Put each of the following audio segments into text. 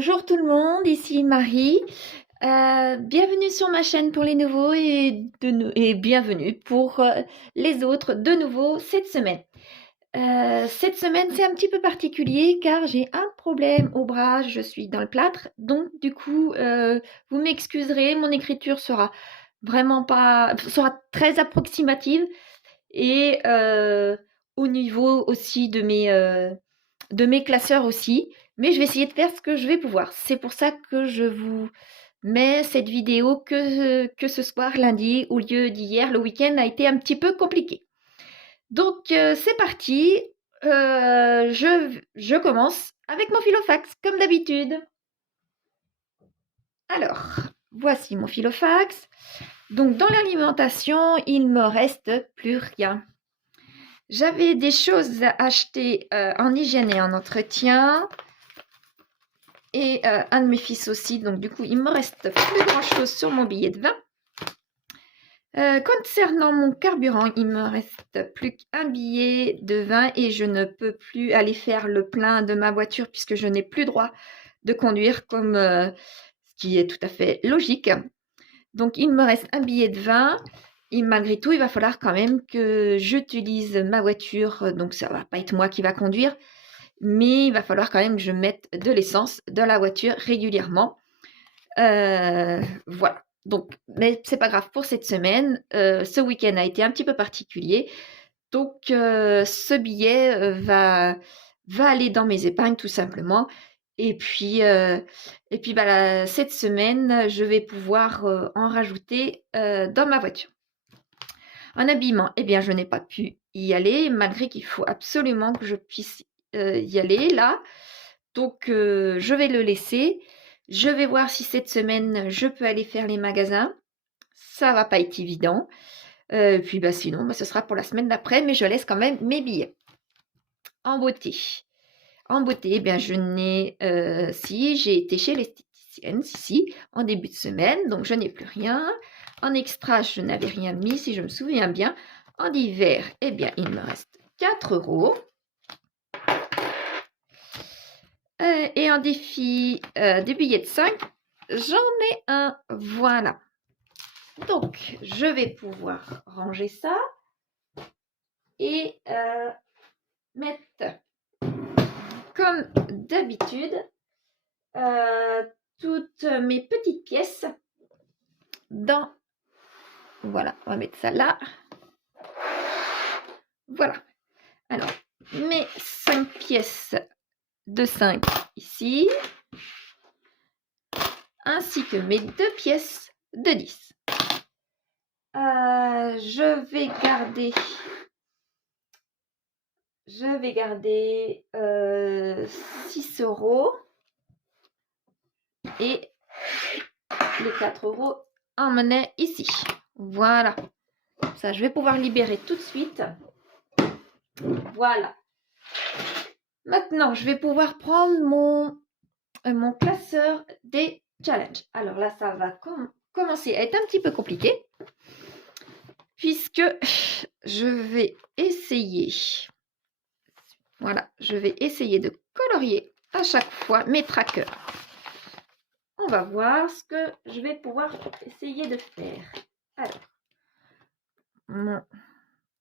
Bonjour tout le monde, ici Marie. Bienvenue sur ma chaîne pour les nouveaux et bienvenue pour les autres de nouveau cette semaine. Cette semaine c'est un petit peu particulier car j'ai un problème au bras, je suis dans le plâtre, donc du coup vous m'excuserez, mon écriture sera sera très approximative et au niveau aussi de mes classeurs aussi, mais je vais essayer de faire ce que je vais pouvoir. C'est pour ça que je vous mets cette vidéo que ce soir, lundi, au lieu d'hier. Le week-end a été un petit peu compliqué. Donc, c'est parti. Je commence avec mon filofax, comme d'habitude. Alors, voici mon filofax. Donc, dans l'alimentation, il me reste plus rien. J'avais des choses à acheter en hygiène et en entretien. Et un de mes fils aussi. Donc, du coup, il me reste plus grand-chose sur mon billet de vin. Concernant mon carburant, il me reste plus qu'un billet de vin et je ne peux plus aller faire le plein de ma voiture puisque je n'ai plus droit de conduire comme ce qui est tout à fait logique. Donc, il me reste un billet de vin. Et malgré tout, il va falloir quand même que j'utilise ma voiture. Donc, ça ne va pas être moi qui va conduire. Mais il va falloir quand même que je mette de l'essence dans la voiture régulièrement. Voilà. Donc, mais c'est pas grave pour cette semaine. Ce week-end a été un petit peu particulier. Donc, ce billet va aller dans mes épargnes tout simplement. Et puis cette semaine, je vais pouvoir en rajouter dans ma voiture. En habillement, eh bien, je n'ai pas pu y aller, malgré qu'il faut absolument que je puisse y aller là. Donc, je vais le laisser. Je vais voir si cette semaine, je peux aller faire les magasins. Ça va pas être évident. Puis, sinon, ce sera pour la semaine d'après, mais je laisse quand même mes billets. En beauté. En beauté, eh bien, j'ai été chez l'esthéticienne, ici, en début de semaine, donc je n'ai plus rien. En extra, je n'avais rien mis, si je me souviens bien. En hiver, eh bien, il me reste 4 €. Et en défi des billets de 5, j'en ai un. Voilà. Donc, je vais pouvoir ranger ça et mettre, comme d'habitude, toutes mes petites pièces dans... Voilà, on va mettre ça là. Voilà. Alors, mes 5 pièces de 5 ici, ainsi que mes 2 pièces de 10. Je vais garder 6 € et les 4 € emmenés ici. Voilà. Ça, je vais pouvoir libérer tout de suite. Voilà. Maintenant, je vais pouvoir prendre mon classeur des challenges. Alors là, ça va commencer à être un petit peu compliqué puisque je vais essayer... Voilà, je vais essayer de colorier à chaque fois mes trackers. On va voir ce que je vais pouvoir essayer de faire. Alors, mon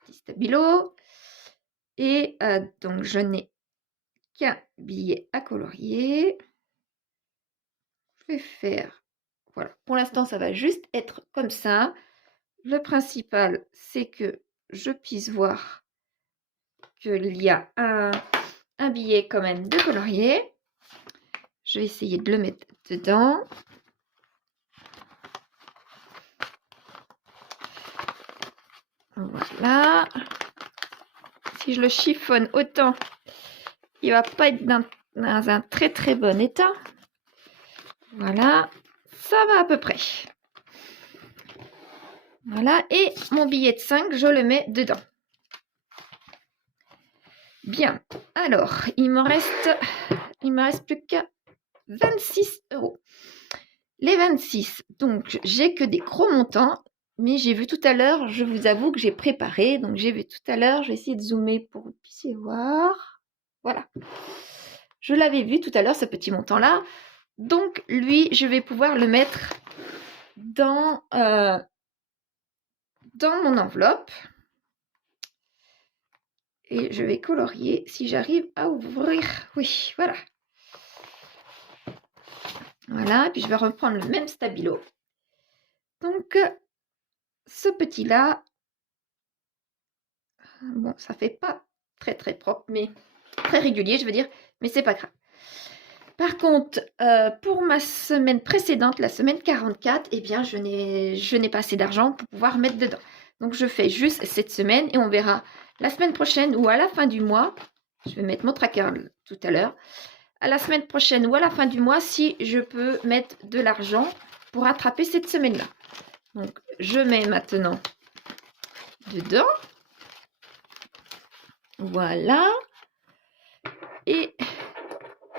petit stabilo. Et donc, je n'ai qu'un billet à colorier. Je vais faire... Voilà, pour l'instant, ça va juste être comme ça. Le principal, c'est que je puisse voir qu'il y a un billet quand même de colorier. Je vais essayer de le mettre dedans. Voilà. Si je le chiffonne autant, il va pas être dans un très très bon état. Voilà. Ça va à peu près. Voilà. Et mon billet de 5, je le mets dedans. Bien. Alors, il me reste plus qu'à 26 €. Les 26, donc j'ai que des gros montants, mais j'ai vu tout à l'heure, je vous avoue que j'ai préparé, donc j'ai vu tout à l'heure, je vais essayer de zoomer pour que vous puissiez voir. Voilà. Je l'avais vu tout à l'heure, ce petit montant-là. Donc, lui, je vais pouvoir le mettre dans mon enveloppe. Et je vais colorier si j'arrive à ouvrir. Oui, voilà. Voilà, et puis je vais reprendre le même stabilo. Donc, ce petit-là, bon, ça fait pas très très propre, mais très régulier, je veux dire, mais c'est pas grave. Par contre, pour ma semaine précédente, la semaine 44, eh bien, je n'ai pas assez d'argent pour pouvoir mettre dedans. Donc, je fais juste cette semaine et on verra la semaine prochaine ou à la fin du mois. Je vais mettre mon tracker tout à l'heure. À la semaine prochaine ou à la fin du mois, si je peux mettre de l'argent pour rattraper cette semaine-là. Donc, je mets maintenant dedans. Voilà. Et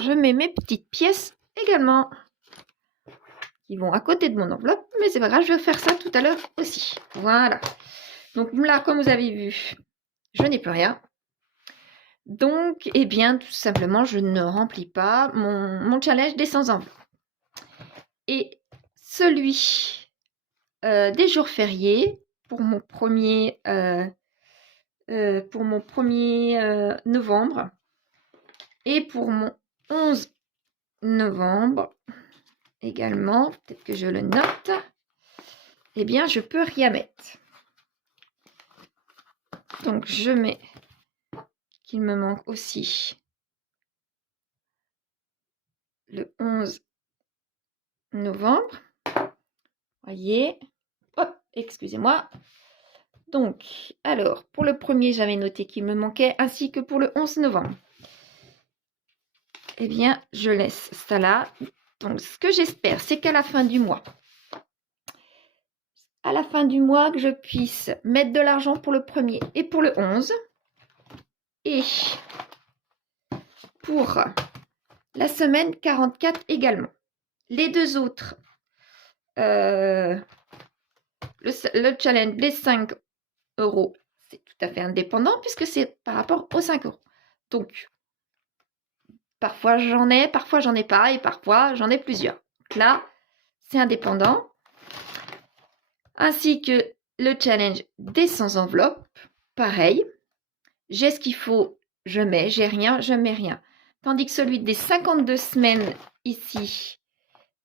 je mets mes petites pièces également qui vont à côté de mon enveloppe, mais c'est pas grave, je vais faire ça tout à l'heure aussi. Voilà. Donc là, comme vous avez vu, je n'ai plus rien. Donc, eh bien, tout simplement, je ne remplis pas mon challenge des 100 enveloppes. Et celui des jours fériés, pour mon premier, novembre, et pour mon 11 novembre, également, peut-être que je le note, eh bien, je peux rien mettre. Donc, je mets qu'il me manque aussi le 11 novembre. Voyez. Hop, excusez-moi. Donc, alors, pour le premier, j'avais noté qu'il me manquait, ainsi que pour le 11 novembre. Eh bien, je laisse ça là. Donc, ce que j'espère, c'est qu'à la fin du mois, que je puisse mettre de l'argent pour le premier et pour le 11. Et pour la semaine 44 également. Les deux autres, le challenge, les 5 euros, c'est tout à fait indépendant puisque c'est par rapport aux 5 euros. Donc, parfois j'en ai pas et parfois j'en ai plusieurs. Donc là, c'est indépendant. Ainsi que le challenge des 100 enveloppes, pareil. J'ai ce qu'il faut, je mets. J'ai rien, je mets rien. Tandis que celui des 52 semaines ici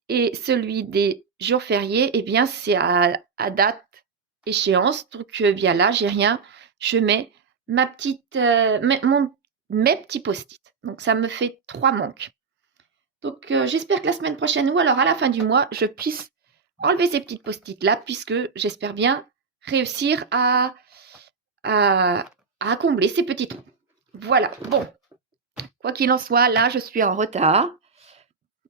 et celui des jours fériés, eh bien, c'est à date échéance. Donc, bien là, j'ai rien. Je mets ma petite, mes petits post-it. Donc, ça me fait 3 manques. Donc, j'espère que la semaine prochaine ou alors à la fin du mois, je puisse enlever ces petites post-it là, puisque j'espère bien réussir à combler ces petits trous. Voilà, bon, quoi qu'il en soit, là, je suis en retard.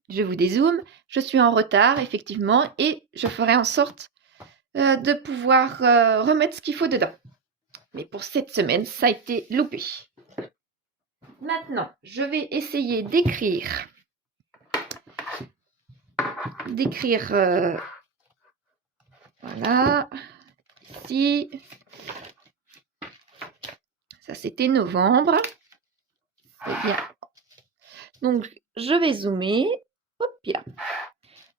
Je vous dézoome, je suis en retard, effectivement, et je ferai en sorte de pouvoir remettre ce qu'il faut dedans. Mais pour cette semaine, ça a été loupé. Maintenant, je vais essayer d'écrire voilà, ici, ça c'était novembre, c'est bien. Donc, je vais zoomer, hop là,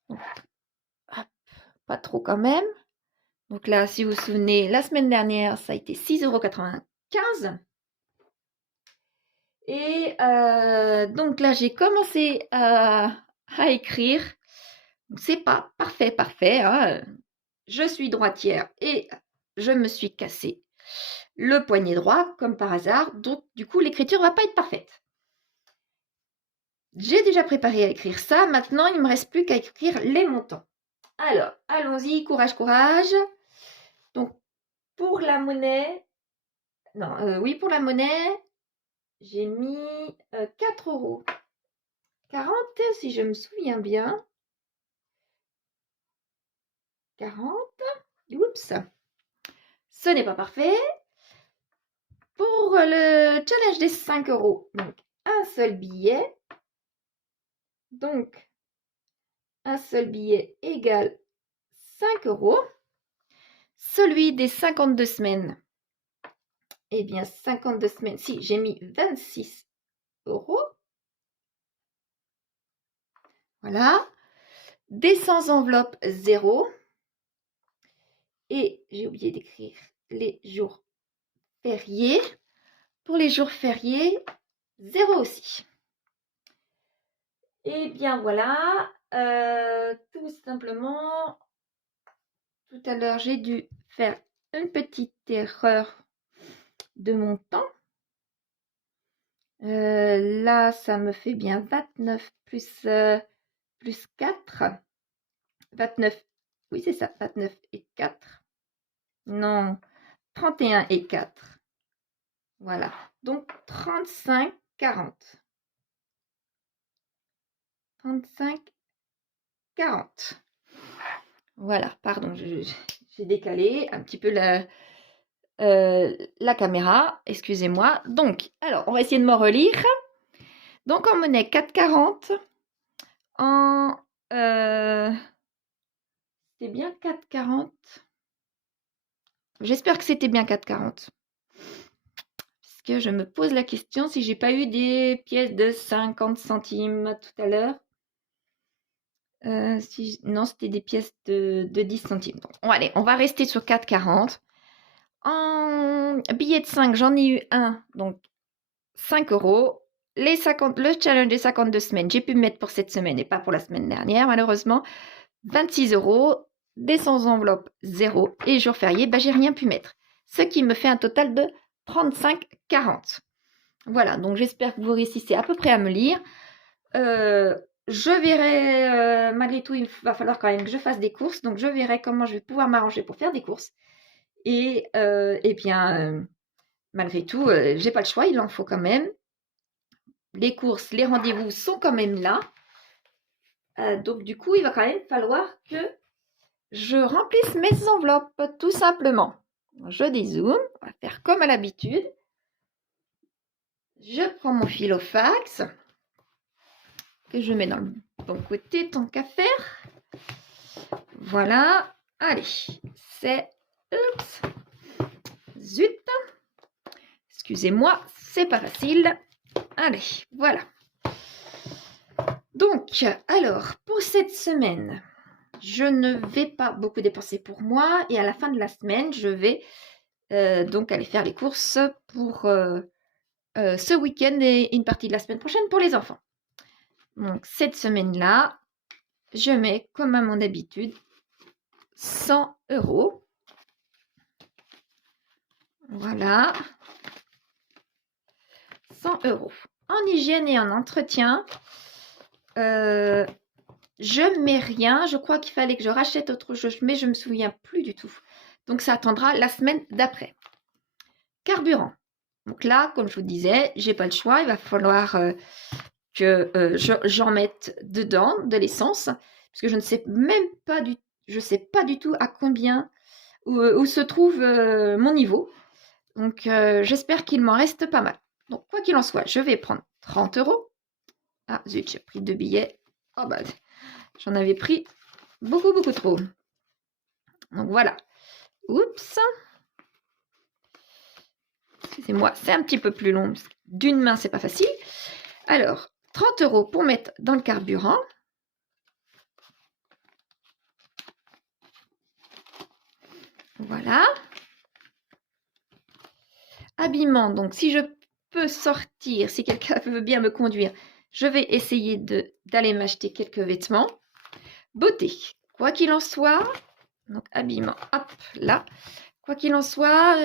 donc, hop, pas trop quand même. Donc là, si vous vous souvenez, la semaine dernière, ça a été 6,95 €. Et donc là, j'ai commencé à écrire. C'est pas parfait. Hein. Je suis droitière et je me suis cassé le poignet droit, comme par hasard. Donc, du coup, l'écriture va pas être parfaite. J'ai déjà préparé à écrire ça. Maintenant, il ne me reste plus qu'à écrire les montants. Alors, allons-y, courage. Donc, pour la monnaie, oui, pour la monnaie, j'ai mis 4,40 €, si je me souviens bien. 40. Oups. Ce n'est pas parfait. Pour le challenge des 5 euros, donc un seul billet. Donc, un seul billet égale 5 euros. Celui des 52 semaines, eh bien 52 semaines, si j'ai mis 26 euros. Voilà. Des sans enveloppe 0. Et j'ai oublié d'écrire les jours fériés. Pour les jours fériés, 0 aussi. Et bien voilà, tout simplement, tout à l'heure, j'ai dû faire une petite erreur de montant. Là, ça me fait bien 29 plus 4. 29, oui, c'est ça, 29 et 4. Non, 31 et 4. Voilà, donc 35, 40. 35, 40. Voilà, pardon, j'ai décalé un petit peu la caméra, excusez-moi. Donc, alors, on va essayer de me relire. Donc, en monnaie 4,40. En... c'est bien 4,40. J'espère que c'était bien 4,40. Parce que je me pose la question si j'ai pas eu des pièces de 50 centimes tout à l'heure. Non, c'était des pièces de 10 centimes. Donc, bon, allez, on va rester sur 4,40. En billet de 5, j'en ai eu un, donc 5 €. Le challenge des 52 semaines, j'ai pu me mettre pour cette semaine et pas pour la semaine dernière, malheureusement. 26 €, des sans enveloppe 0 et jour férié, j'ai rien pu mettre. Ce qui me fait un total de 35,40. Voilà, donc j'espère que vous réussissez à peu près à me lire. Je verrai, malgré tout, il va falloir quand même que je fasse des courses, donc je verrai comment je vais pouvoir m'arranger pour faire des courses. Et bien, malgré tout, j'ai pas le choix, il en faut quand même. Les courses, les rendez-vous sont quand même là. Donc du coup, il va quand même falloir que je remplisse mes enveloppes, tout simplement. Je dézoome, on va faire comme à l'habitude. Je prends mon filofax que je mets dans le bon côté, tant qu'à faire. Voilà, allez, c'est... Oups, zut, excusez-moi, c'est pas facile. Allez, voilà. Donc, alors, pour cette semaine, je ne vais pas beaucoup dépenser pour moi et à la fin de la semaine, je vais donc aller faire les courses pour ce week-end et une partie de la semaine prochaine pour les enfants. Donc, cette semaine-là, je mets, comme à mon habitude, 100 €. Voilà. 100 €. En hygiène et en entretien, je mets rien. Je crois qu'il fallait que je rachète autre chose, mais je ne me souviens plus du tout. Donc, ça attendra la semaine d'après. Carburant. Donc là, comme je vous disais, j'ai pas le choix. Il va falloir que j'en mette dedans de l'essence, parce que je ne sais même pas du tout à combien, où se trouve mon niveau. Donc, j'espère qu'il m'en reste pas mal. Donc, quoi qu'il en soit, je vais prendre 30 €. Ah, zut, j'ai pris 2 billets. Oh, bah, j'en avais pris beaucoup, beaucoup trop. Donc, voilà. Oups. Excusez-moi, c'est un petit peu plus long. D'une main, c'est pas facile. Alors, 30 € pour mettre dans le carburant. Voilà. Habillement, donc si je peux sortir, si quelqu'un veut bien me conduire, je vais essayer d'aller m'acheter quelques vêtements. Beauté, quoi qu'il en soit, donc habillement, hop, là. Quoi qu'il en soit,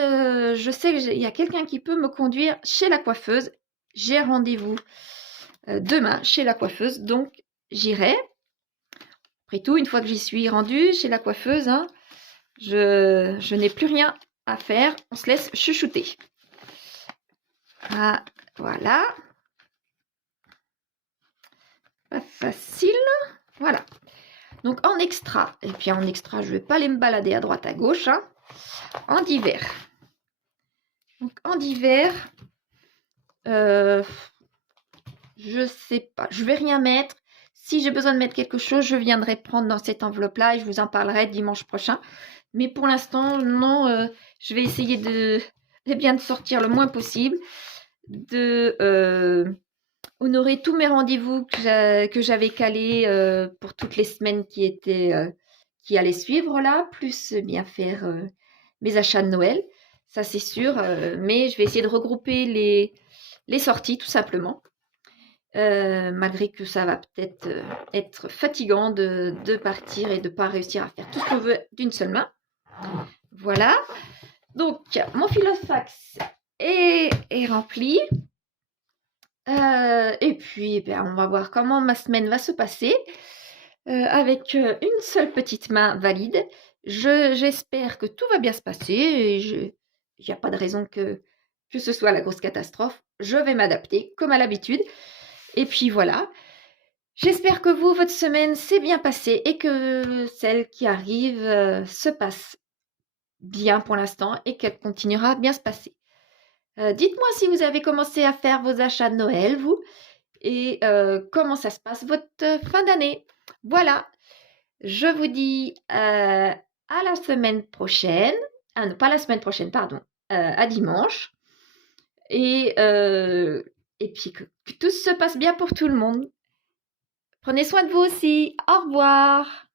je sais qu'il y a quelqu'un qui peut me conduire chez la coiffeuse. J'ai rendez-vous demain chez la coiffeuse, donc j'irai. Après tout, une fois que j'y suis rendue chez la coiffeuse, hein, je n'ai plus rien à faire. On se laisse chouchouter. Ah, voilà. Pas facile. Voilà. Donc en extra, et puis en extra, je ne vais pas aller me balader à droite à gauche. Hein. En divers. Donc en divers, je sais pas. Je vais rien mettre. Si j'ai besoin de mettre quelque chose, je viendrai prendre dans cette enveloppe-là et je vous en parlerai dimanche prochain. Mais pour l'instant, non, je vais essayer de sortir le moins possible, de honorer tous mes rendez-vous que j'avais calés pour toutes les semaines qui allaient suivre là, plus bien faire mes achats de Noël, ça c'est sûr. Mais je vais essayer de regrouper les sorties tout simplement. Malgré que ça va peut-être être fatigant de partir et de ne pas réussir à faire tout ce qu'on veut d'une seule main. Voilà. Donc, mon filofax est rempli. Et puis, on va voir comment ma semaine va se passer avec une seule petite main valide. J'espère que tout va bien se passer et il n'y a pas de raison que ce soit la grosse catastrophe. Je vais m'adapter comme à l'habitude. Et puis voilà. J'espère que vous, votre semaine s'est bien passée et que celle qui arrive se passe bien pour l'instant et qu'elle continuera à bien se passer. Dites-moi si vous avez commencé à faire vos achats de Noël, vous, et comment ça se passe votre fin d'année. Voilà, je vous dis à la semaine prochaine. Ah non, pas la semaine prochaine, pardon, à dimanche. Et puis que tout se passe bien pour tout le monde. Prenez soin de vous aussi. Au revoir.